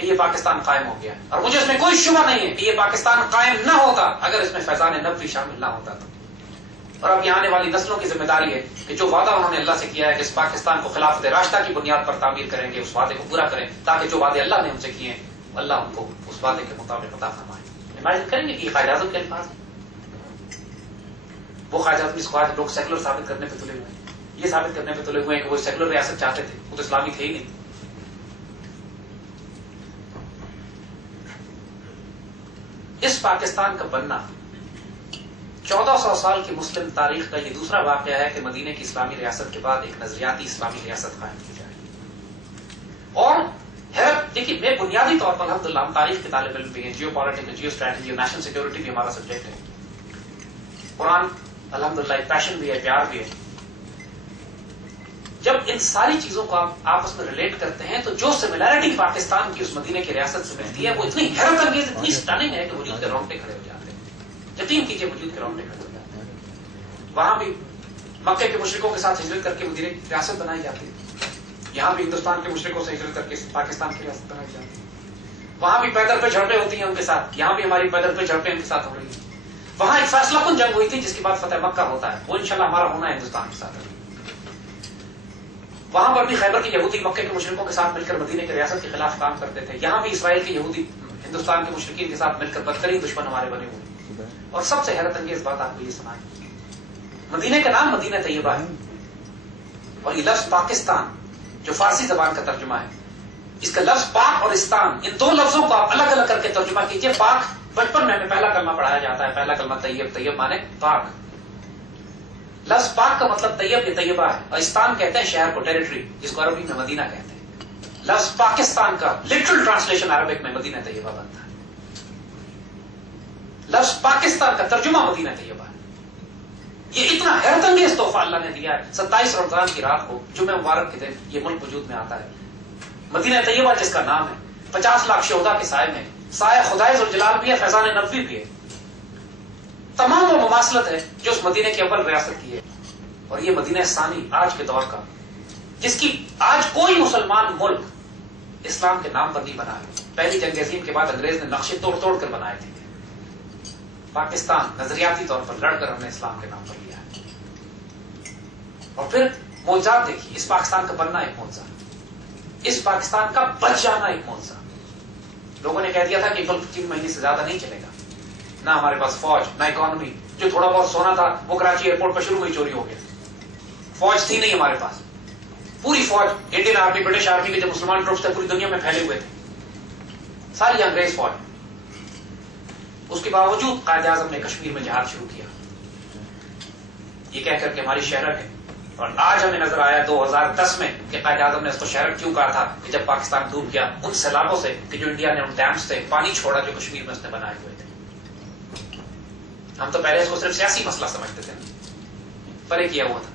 کہ یہ پاکستان قائم ہو گیا، اور مجھے اس میں کوئی شبہ نہیں ہے کہ یہ پاکستان قائم نہ ہوتا اگر اس میں فیضان نبوی شامل نہ ہوتا تو۔ اور اب یہ آنے والی نسلوں کی ذمہ داری ہے کہ جو وعدہ انہوں نے اللہ سے کیا ہے کہ اس پاکستان کو خلافت راشدہ کی بنیاد پر تعمیر کریں گے، اس وعدے کو پورا کریں، تاکہ جو وعدے اللہ نے ان سے کیے ہیں اللہ ان کو اس وعدے کے مطابق عطا فرمائے۔ امیجن کریں گے کہ یہ قائد اعظم کے الفاظ ہیں، وہ قائد اعظم جس کو آج لوگ سیکولر ثابت کرنے پہ تلے ہوئے ہیں، یہ ثابت کرنے پہ تلے ہوئے ہیں کہ وہ سیکولر ریاست چاہتے تھے، وہ تو اسلامی تھے ہی نہیں۔ اس پاکستان کا بننا 1400 سال کی مسلم تاریخ کا یہ دوسرا واقعہ ہے کہ مدینے کی اسلامی ریاست کے بعد ایک نظریاتی اسلامی ریاست قائم کی جائے۔ اور حیرت دیکھیے، میں بنیادی طور پر الحمدللہ ہم تاریخ کے طالب علم بھی ہیں، جیو پالیٹکس، جیو اسٹریٹجی اور نیشنل سیکورٹی بھی ہمارا سبجیکٹ ہے۔ قرآن الحمدللہ ایک پیشن بھی ہے، پیار بھی ہے۔ جب ان ساری چیزوں کو آپ آپس میں ریلیٹ کرتے ہیں تو جو سملیرٹی پاکستان کی اس مدینے کی ریاست سے ملتی ہے وہ اتنی حیرت انگیز، اتنی سٹننگ ہے کہ وجود کے رونگٹے کھڑے ہو جاتے ہیں۔ یقین کیجیے وجود کے رونگٹے کھڑے ہو جاتے ہیں۔ وہاں بھی مکے کے مشرکوں کے ساتھ ہجرت کر کے مدینے کی ریاست بنائی جاتی ہے، یہاں بھی ہندوستان کے مشرکوں سے ہجرت کر کے پاکستان کی ریاست بنائی جاتی ہے۔ وہاں بھی پیدل پہ جھڑپیں ہوتی ہیں ان کے ساتھ، یہاں بھی ہماری پیدل پہ جھڑپیں ان کے ساتھ ہو رہی ہیں۔ وہاں ایک فیصلہ کن جنگ ہوئی تھی جس کے بعد فتح مکہ ہوتا ہے، وہ انشاءاللہ ہمارا ہونا ہے ہندوستان کے ساتھ۔ وہاں پر بھی خیبر کے یہودی مکے کے مشرکوں کے ساتھ مل کر مدینے کی ریاست کے خلاف کام کرتے تھے، یہاں بھی اسرائیل کے یہودی ہندوستان کے مشرکین کے ساتھ مل کر بدترین دشمن ہمارے بنے ہوئے۔ اور سب سے حیرت انگیز بات آپ کو یہ سنائیں، مدینے کا نام مدینہ طیبہ ہے، اور یہ لفظ پاکستان جو فارسی زبان کا ترجمہ ہے، اس کا لفظ پاک اور استان، ان دو لفظوں کو آپ الگ الگ کر کے ترجمہ کیجئے۔ پاک بچپن میں ہمیں پہلا کلمہ پڑھایا جاتا ہے، پہلا کلمہ طیب، طیب مانے پاک۔ لفظ پاک کا مطلب طیب یا طیبہ ہے، اور استان کہتے ہیں شہر کو، ٹیریٹری، جس کو عربی میں مدینہ کہتے ہیں۔ لفظ پاکستان کا لٹرل ٹرانسلیشن عربک میں مدینہ طیبہ بنتا ہے۔ لفظ پاکستان کا ترجمہ مدینہ طیبہ ہے۔ یہ اتنا حیرت انگیز تحفہ اللہ نے دیا ہے۔ 27 رمضان کی رات کو جمعہ مبارک کے دن یہ ملک وجود میں آتا ہے۔ مدینہ طیبہ جس کا نام ہے، 50 لاکھ شہداء کے سائے میں سایہ خدائے ذوالجلال بھی ہے، فیضان نبوی بھی ہے، تمام وہ مماثلت ہے جو اس مدینے کی اول ریاست کی ہے۔ اور یہ مدینہ ثانی آج کے دور کا، جس کی آج کوئی مسلمان ملک اسلام کے نام پر نہیں بنا ہے۔ پہلی جنگ عظیم کے بعد انگریز نے نقشے توڑ توڑ کر بنائے تھے، پاکستان نظریاتی طور پر لڑ کر ہم نے اسلام کے نام پر لیا ہے۔ اور پھر معجزات دیکھیے، اس پاکستان کا بننا ایک معجزہ، اس پاکستان کا بچ جانا ایک معجزہ۔ لوگوں نے کہہ دیا تھا کہ ملک 3 مہینے سے زیادہ نہیں چلے گا، نہ ہمارے پاس فوج، نہ اکانومی، جو تھوڑا بہت سونا تھا وہ کراچی ایئرپورٹ پر شروع میں چوری ہو گیا، فوج تھی نہیں ہمارے پاس، پوری فوج انڈین آرمی، برٹش آرمی کے جو مسلمان ٹروپس تھے پوری دنیا میں پھیلے ہوئے تھے، ساری انگریز فوج۔ اس کے باوجود قائد اعظم نے کشمیر میں جہاد شروع کیا، یہ کہہ کر کہ ہماری شہرت ہے۔ اور آج ہمیں نظر آیا 2010 میں کہ قائد اعظم نے اس کو شہرت کیوں کہا تھا، کہ جب پاکستان ڈوب گیا ان سیلابوں سے کہ جو انڈیا نے ان ڈیمز سے پانی چھوڑا جو کشمیر میں اس نے بنائے ہوئے تھے۔ ہم تو پہلے اس کو صرف سیاسی مسئلہ سمجھتے تھے، پرے کیا ہوا تھا۔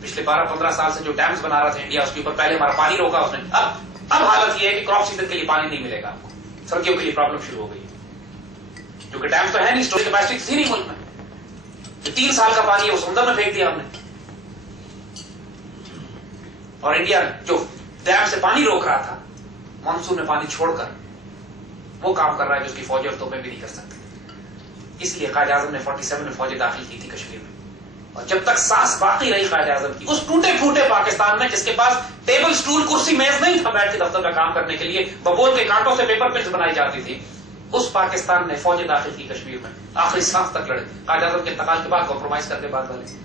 پچھلے 12-15 سال سے جو ڈیمز بنا رہا تھا انڈیا، اس کے اوپر پہلے ہمارا پانی روکا اس نے، اب حالت یہ ہے کہ کراپ سیزن کے لیے پانی نہیں ملے گا آپ کو، سردیوں کے لیے پرابلم شروع ہو گئی ہے، کیونکہ ڈیمز تو ہے نہیں، اسٹوریج کیپیسٹی تھی نہیں ملک میں، جو 3 سال کا پانی ہے وہ سمندر میں پھینک دیا ہم نے۔ اور انڈیا جو ڈیم سے پانی روک رہا تھا مانسون میں پانی چھوڑ کر وہ کام کر رہا ہے جو اس کی فوجیں اور توپیں بھی نہیں کر سکتی۔ اس لیے قائد اعظم نے 47 میں فوجیں داخل کی تھی کشمیر میں، اور جب تک سانس باقی رہی قائد اعظم کی اس ٹوٹے پھوٹے پاکستان میں، جس کے پاس ٹیبل سٹول کرسی میز نہیں تھا بیٹھ کے دفتر میں کام کرنے کے لیے، ببول کے کانٹوں سے پیپر پلس بنائی جاتی تھی، اس پاکستان نے فوجیں داخل کی کشمیر میں، آخری سانس تک لڑے قائد اعظم کے انتقال کے بعد، کمپرومائز کرنے کے بعد والے۔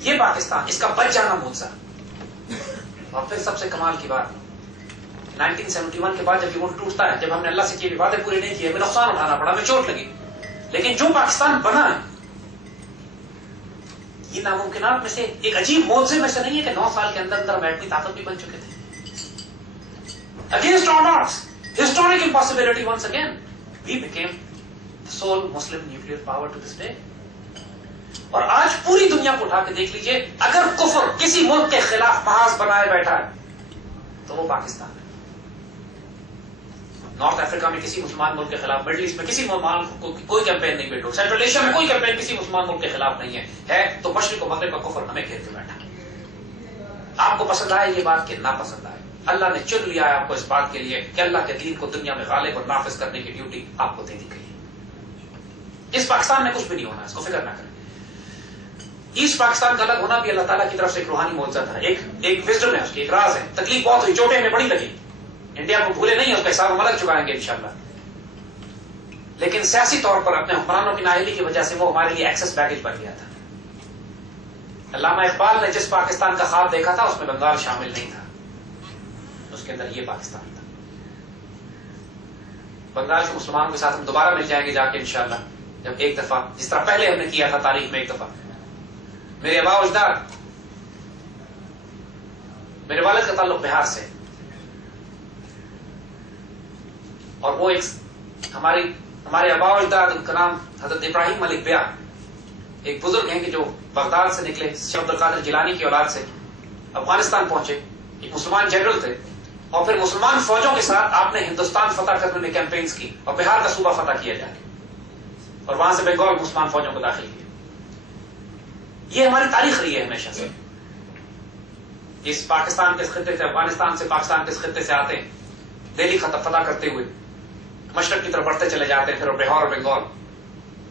یہ پاکستان، اس کا بچ جانا معجزہ۔ اور پھر سب سے کمال کی بات، 1971 کے بعد جب یہ ملک ٹوٹتا ہے، جب ہم نے اللہ سے کیے وعدے پورے نہیں کیے، ہمیں نقصان اٹھانا پڑا، ہمیں چوٹ لگی، لیکن جو پاکستان بنا ہے یہ ناممکنات میں سے ایک عجیب معجزے میں سے نہیں ہے کہ 9 سال کے اندر اندر ہم ایٹمی طاقت بھی بن چکے تھے۔ Against all odds, historic impossibility once again, we became the sole Muslim nuclear power to this day. اور آج پوری دنیا کو اٹھا کے دیکھ لیجئے، اگر کفر کسی ملک کے خلاف محاذ بنائے بیٹھا ہے تو وہ پاکستان ہے۔ نارتھ افریقہ میں کسی مسلمان ملک کے خلاف، مڈل ایسٹ میں کسی مسلمان کو کوئی کیمپین نہیں بیٹھو، سینٹرل ایشیا میں کوئی کیمپین کسی مسلمان ملک کے خلاف نہیں ہے تو مشرق و مغرب کا کفر ہمیں گھیر کے بیٹھا۔ آپ کو پسند آئے یہ بات کہ نہ پسند آئے، اللہ نے چن لیا ہے آپ کو اس بات کے لیے کہ اللہ کے دین کو دنیا میں غالب اور نافذ کرنے کی ڈیوٹی آپ کو دے دی گئی ہے۔ اس پاکستان میں کچھ بھی نہیں ہونا، اس کو فکر نہ کریں۔ ایسٹ پاکستان کا الگ ہونا بھی اللہ تعالیٰ کی طرف سے ایک روحانی معجزہ تھا، ایک وزڈم ہے اس کی، ایک راز ہے۔ تکلیف بہت ہوئی، چوٹیں ہمیں بڑی لگی، انڈیا کو بھولے نہیں، اس کا حساب ہم الگ چکائیں گے انشاءاللہ، لیکن سیاسی طور پر اپنے حکمرانوں کی نااہلی کی وجہ سے وہ ہمارے لیے ایکسس بیگیج بن گیا تھا۔ علامہ اقبال نے جس پاکستان کا خواب دیکھا تھا اس میں بنگال شامل نہیں تھا، اس کے اندر یہ پاکستان تھا۔ بنگال کے مسلمانوں کے ساتھ ہم دوبارہ مل جائیں گے جا کے انشاءاللہ، جب ایک دفعہ جس طرح پہلے ہم نے کیا تھا تاریخ میں ایک دفعہ۔ میرے آبا و اجداد، میرے والد کا تعلق بہار سے، اور وہ ایک ہمارے آبا و اجداد، ان کا نام حضرت ابراہیم ملک بیاہ، ایک بزرگ ہیں کہ جو بغداد سے نکلے، شیخ عبد القادر جیلانی کی اولاد سے افغانستان پہنچے، ایک مسلمان جنرل تھے، اور پھر مسلمان فوجوں کے ساتھ آپ نے ہندوستان فتح کرنے میں کیمپینز کی اور بہار کا صوبہ فتح کیا جائے، اور وہاں سے بنگال مسلمان فوجوں کو داخل کیا۔ یہ ہماری تاریخ رہی ہے ہمیشہ سے۔ اس پاکستان کے خطے سے، افغانستان سے، پاکستان کے خطے سے آتے ہیں، دہلی فتح کرتے ہوئے مشرق کی طرف بڑھتے چلے جاتے ہیں، پھر بہار اور بنگال۔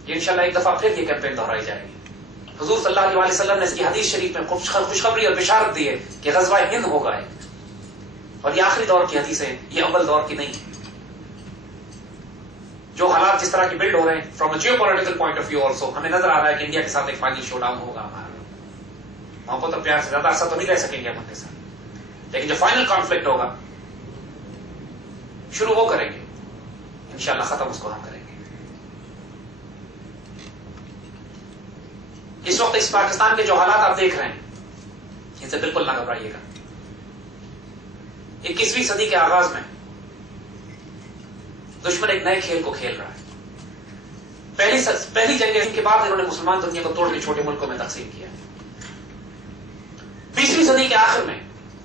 یہ انشاءاللہ ایک دفعہ پھر یہ کیمپین دہرائی جائے گی۔ حضور صلی اللہ علیہ وسلم نے اس کی حدیث شریف میں خوشخبری اور بشارت دی ہے کہ غزوہ ہند ہوگا، اور یہ آخری دور کی حدیث ہے، یہ اول دور کی نہیں ہے۔ جو حالات جس طرح کے بلڈ ہو رہے ہیں from a geopolitical point of view also, ہمیں نظر آ رہا ہے کہ انڈیا کے ساتھ ایک فائنل شو ڈاؤن ہوگا ہمارا۔ محبت اور پیار سے زیادہ عرصہ تو نہیں رہ سکیں گے ہم ان کے ساتھ، لیکن جو فائنل کانفلکٹ ہوگا شروع وہ کریں گے انشاءاللہ، ختم اس کو ہم کریں گے۔ اس وقت اس پاکستان کے جو حالات آپ دیکھ رہے ہیں ان سے بالکل نہ گھبرائیے گا۔ 21ویں صدی کے آغاز میں دشمن ایک نئے کھیل کو کھیل رہا ہے۔ پہلی جنگ کے بعد انہوں نے مسلمان دنیا کو توڑ کے چھوٹے ملکوں میں تقسیم کیا۔ 20ویں صدی کے آخر میں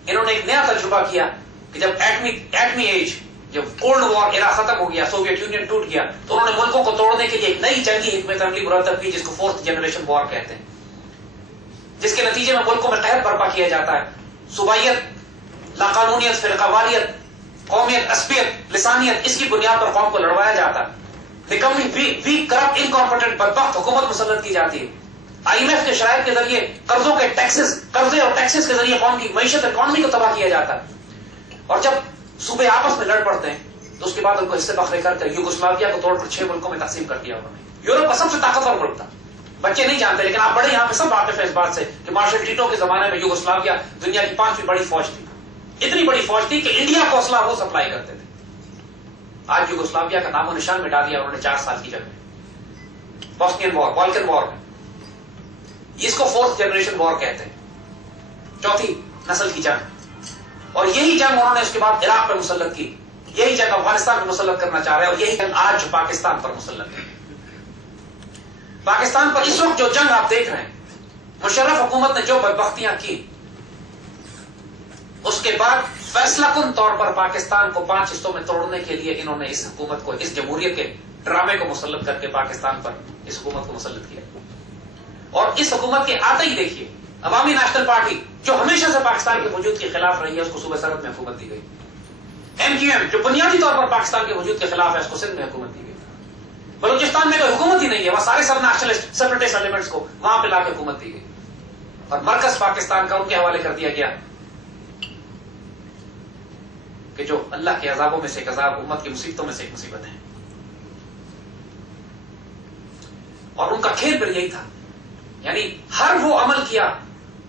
انہوں نے ایک نیا تجربہ کیا کہ جب ایٹمی ایج، جب کولڈ وار ایرا ختم ہو گیا، سوویت یونین ٹوٹ گیا، تو انہوں نے ملکوں کو توڑنے کے لیے ایک نئی جنگی حکمت عملی مرتب کی جس کو 4th جنریشن وار کہتے ہیں، جس کے نتیجے میں ملکوں میں قہر برپا کیا جاتا ہے، صوبائیت، لاقانونیت، فرقواریت، قومیت، عصبیت، لسانیت، اس کی بنیاد پر قوم کو لڑوایا جاتا ہے۔ ویک کرپٹ انکمپٹنٹ بدبخت حکومت مسلط کی جاتی ہے۔ IMF کے شرائط کے ذریعے قرضے اور ٹیکسز کے ذریعے قوم کی معیشت، اکانومی کو تباہ کیا جاتا ہے، اور جب صوبے آپس میں لڑ پڑتے ہیں تو اس کے بعد ان کو حصے بکھرے کر کے یوگوسلاویا کو توڑ کر 6 ملکوں میں تقسیم کر دیا انہوں نے۔ یورپ کا سب سے طاقتور ملک تھا، بچے نہیں جانتے لیکن آپ بڑے یہاں پہ سب واقف ہیں اس بات سے کہ مارشل ٹیٹو کے زمانے میں یوگوسلاویا دنیا کی 5ویں بڑی فوج تھی، اتنی بڑی فوج تھی کہ انڈیا کو اسلحہ وہ سپلائی کرتے تھے۔ آج یوگوسلاویا کا نام و نشان مٹا دیا انہوں نے 4 سال کی جنگ میں، بوسنین وار، بالکن وار میں۔ اس کو 4th جنریشن وار کہتے ہیں، 4تھی نسل کی جنگ، اور یہی جنگ انہوں نے اس کے بعد عراق پہ مسلط کی، یہی جنگ افغانستان پہ مسلط کرنا چاہ رہے ہیں، اور یہی جنگ آج پاکستان پر مسلط ہے۔ پاکستان پر اس وقت جو جنگ آپ دیکھ رہے ہیں، مشرف حکومت نے جو بدبختیاں کی، اس کے بعد فیصلہ کن طور پر پاکستان کو 5 حصوں میں توڑنے کے لیے انہوں نے اس حکومت کو، اس جمہوریت کے ڈرامے کو مسلط کر کے پاکستان پر اس حکومت کو مسلط کیا۔ اور اس حکومت کے آتے ہی دیکھیے عوامی نیشنل پارٹی جو ہمیشہ سے پاکستان کے وجود کے خلاف رہی ہے، اس کو صوبہ سرحد میں حکومت دی گئی۔ MQM جو بنیادی طور پر پاکستان کے وجود کے خلاف ہے، اس کو سندھ میں حکومت دی گئی۔ بلوچستان میں کوئی حکومت ہی نہیں ہے، وہاں سارے سب نیشنلسٹ سیپریٹسٹ ایلیمنٹس کو وہاں پہ لا کے حکومت دی گئی، اور مرکز پاکستان کا ان کے حوالے کر دیا گیا کہ جو اللہ کے عذابوں میں سے ایک عذاب، امت کی مصیبتوں میں سے ایک مصیبت ہے۔ اور ان کا کھیل پھر یہی تھا، یعنی ہر وہ عمل کیا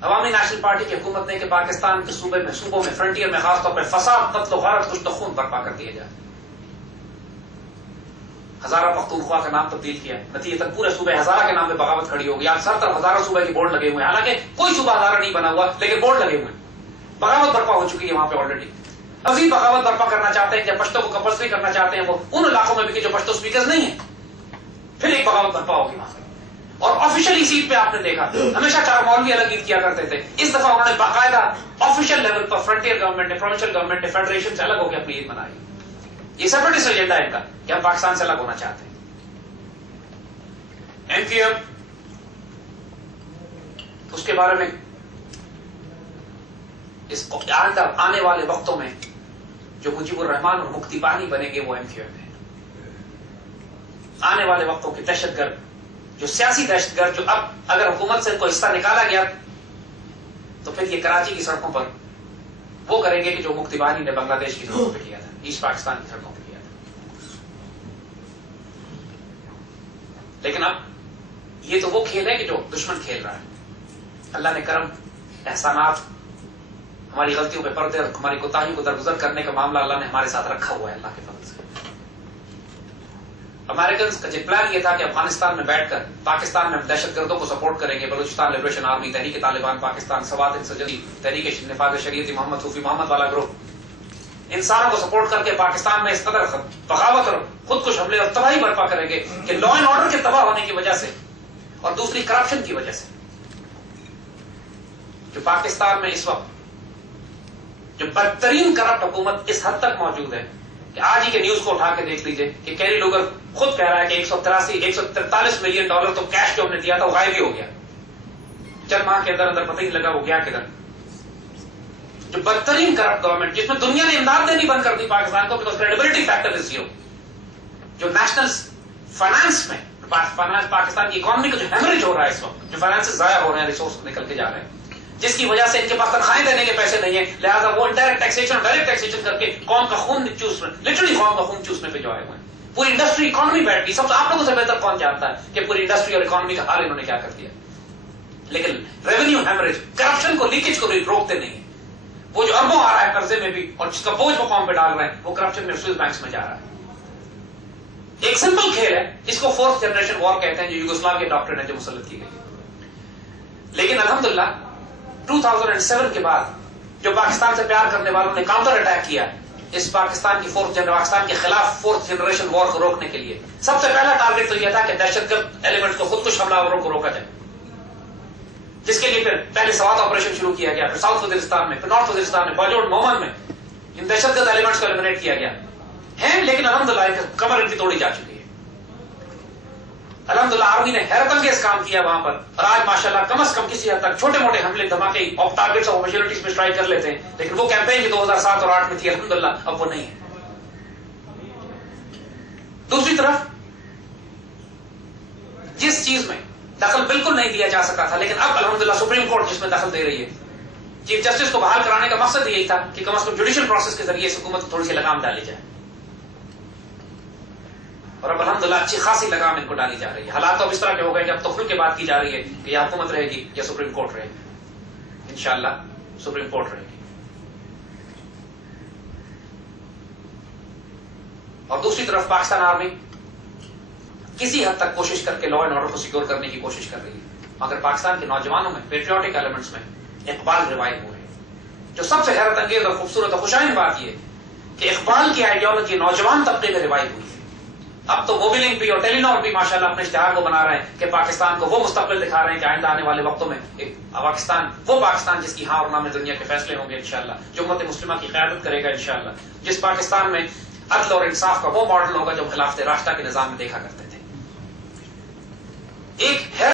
عوامی نیشنل پارٹی کی حکومت نے کہ پاکستان کے صوبوں میں فرنٹیئر میں خاص طور پر فساد، قتل و غارت، کچھ تو خون برپا کر دیا جائے۔ ہزارہ پختونخوا کا نام تبدیل کیا، نتیجتاً پورے صوبے ہزارہ کے نام پہ بغاوت کھڑی ہوگی۔ آپ سر طرف ہزارہ صوبے کے بورڈ لگے ہوئے ہیں، حالانکہ کوئی صوبہ ہزارہ نہیں بنا ہوا لیکن بورڈ لگے ہوئے ہیں، بغاوت برپا ہو چکی ہے وہاں پہ آلریڈی۔ مزید بغاوت برپا کرنا چاہتے ہیں، جب پشتو کو کمپلسری کرنا چاہتے ہیں وہ ان علاقوں میں بھی کہ جو پشتو اسپیکرز نہیں ہیں، پھر ایک بغاوت برپا ہوگی وہاں پہ۔ اور آفیشلی سیٹ پہ آپ نے دیکھا ہمیشہ 4 مولوی الگ عید کیا کرتے تھے، اس دفعہ انہوں نے باقاعدہ آفیشل لیول پر فرنٹیئر گورنمنٹ نے، پروونشل گورنمنٹ نے، فیڈریشن سے الگ ہو کے اپنی عید منائی۔ یہ سیپریٹسٹ ایجنڈا ہے ان کا کہ ہم پاکستان سے الگ ہونا چاہتے ہیں۔ MQM اس کے بارے میں اس آنے والے وقتوں میں جو مجیب الرحمان اور مکتی بانی بنے گے وہ MQM ہے. آنے والے وقتوں کے دہشت گرد، جو سیاسی دہشت گرد، جو اب اگر حکومت سے ان کو حصہ نکالا گیا تو پھر یہ کراچی کی سڑکوں پر وہ کریں گے کہ جو مکتی بانی نے بنگلہ دیش کی سڑکوں پہ کیا تھا، ایسٹ پاکستان کی سڑکوں پہ کیا تھا. لیکن اب یہ تو وہ کھیل ہے کہ جو دشمن کھیل رہا ہے. اللہ نے کرم، احسانات، ہماری غلطیوں پہ پردے اور ہماری کوتاہیوں کو درگزر کرنے کا معاملہ اللہ نے ہمارے ساتھ رکھا ہوا ہے اللہ کے فضل سے. امریکنز کا جو پلان یہ تھا کہ افغانستان میں بیٹھ کر پاکستان میں دہشت گردوں کو سپورٹ کریں گے، بلوچستان لبریشن آرمی، تحریک طالبان پاکستان، سوات انسرجنسی، تحریک نفاذ شریعت محمد صوفی محمد والا گروہ، ان ساروں کو سپورٹ کر کے پاکستان میں اس قدر بغاوت اور خودکش حملے اور تباہی برپا کریں گے کہ لا اینڈ آرڈر کے تباہ ہونے کی وجہ سے اور دوسری کرپشن کی وجہ سے جو پاکستان میں اس وقت جو بدترین کرپٹ حکومت اس حد تک موجود ہے کہ آج ہی کے نیوز کو اٹھا کے دیکھ لیجئے کہ کیری لوگر خود کہہ رہا ہے کہ $143 ملین تو کیش جو ہم نے دیا تھا وہ غائب ہی ہو گیا. چند ماہ کے اندر اندر پتہ ہی لگا وہ گیا کدھر. جو بدترین کرپٹ گورنمنٹ جس میں دنیا نے امداد دینی بند کر دی پاکستان کو because credibility factor is zero. جو نیشنل فائنانس میں پاکستان کی اکانومی کا جو ہیمریج ہو رہا ہے اس وقت، جو فائنانس ضائع ہو رہے ہیں، ریسورس نکل کے جا رہے ہیں، جس کی وجہ سے ان کے پاس تنخواہیں دینے کے پیسے نہیں ہیں، لہٰذا وہ انڈائریکٹ ٹیکسیشن اور ڈائریکٹ ٹیکسیشن کر کے قوم کا خون چوسنے، لٹرلی قوم کا خون چوسنے پہ جو آئے ہوئے ہیں. پوری انڈسٹری اکانومی بیٹھ گئی. سب سے آپ لوگوں سے بہتر کون جانتا ہے کہ پوری انڈسٹری اور اکانومی کا حال انہوں نے کیا کر دیا. لیکن ریونیو ہیمریج، کرپشن کو، لیکیج کو روکتے نہیں ہیں. وہ جو اربوں آ رہا ہے قرضے میں بھی اور جس کا بوجھ وہ قوم پہ ڈال رہے ہیں وہ کرپشن میں سوئس بینکس میں جا رہا ہے. ایک سمپل کھیل ہے، اس کو فورتھ جنریشن وار کہتے ہیں، جو یوگوسلاویا ڈاکٹرن ہے جو مسلط کی گئی. لیکن الحمدللہ 2007 کے بعد جو پاکستان سے پیار کرنے والوں نے کاؤنٹر اٹیک کیا اس پاکستان کے خلاف فورتھ جنریشن وار کو روکنے کے لیے، سب سے پہلا ٹارگٹ تو یہ تھا کہ دہشت گرد ایلیمنٹ کو، خودکش حملہ آوروں کو روکا جائے، جس کے لیے پھر پہلے سوات آپریشن شروع کیا گیا، پھر ساؤتھ وزیرستان میں، پھر نارتھ وزیرستان میں، باجوڑ مومن میں ان دہشت گرد ایلیمنٹس کو ایلیمنیٹ کیا گیا ہے. لیکن الحمدللہ کمر ان کی توڑی جا چکی ہے. الحمدللہ آرمی نے حیرت انگیز کام کیا وہاں پر، اور آج ماشاءاللہ کم از کم کسی حد تک چھوٹے موٹے حملے دھماکے آف ٹارگیٹس اور میجورٹیز پہ اسٹرائک کر لیتے ہیں. لیکن وہ کیمپین جو 2007 اور 2008 میں تھی الحمدللہ اب وہ نہیں ہے. دوسری طرف جس چیز میں دخل بالکل نہیں دیا جا سکا تھا لیکن اب الحمدللہ سپریم کورٹ جس میں دخل دے رہی ہے، چیف جسٹس کو بحال کرانے کا مقصد یہی تھا کہ کم از کم جوڈیشل پروسیس کے ذریعے اس حکومت کو تھوڑی سی لگام ڈالی جائے، اور اب الحمدللہ اچھی خاصی لگام ان کو ڈالی جا رہی ہے. حالات تو اب اس طرح کے ہو گئے کہ اب تخلق کی بات کی جا رہی ہے کہ یا حکومت رہے گی یا سپریم کورٹ رہے گی. انشاءاللہ سپریم کورٹ رہے گی. اور دوسری طرف پاکستان آرمی کسی حد تک کوشش کر کے لا اینڈ آرڈر کو سیکیور کرنے کی کوشش کر رہی ہے، مگر پاکستان کے نوجوانوں میں، پیٹریوٹک ایلیمنٹس میں اقبال ریوائو ہوئے ہیں. جو سب سے حیرت انگیز اور خوبصورت اور خوشائن بات یہ کہ اقبال کی آئیڈیالوجی نوجوان طبقے میں ریوائو ہوئی ہے. اب تو موبلنگ بھی اور ٹیلی نار بھی ماشاءاللہ اپنے اشتہار کو بنا رہے ہیں کہ پاکستان کو وہ مستقبل دکھا رہے ہیں کہ آئندہ آنے والے وقتوں میں ایک پاکستان جس کی ہاں اور نہ میں دنیا کے فیصلے ہوں گے انشاءاللہ، جو امت مسلمہ کی قیادت کرے گا انشاءاللہ، جس پاکستان میں عدل اور انصاف کا وہ ماڈل ہوگا جو خلافت راستہ کے نظام میں دیکھا کرتے تھے. ایک ہے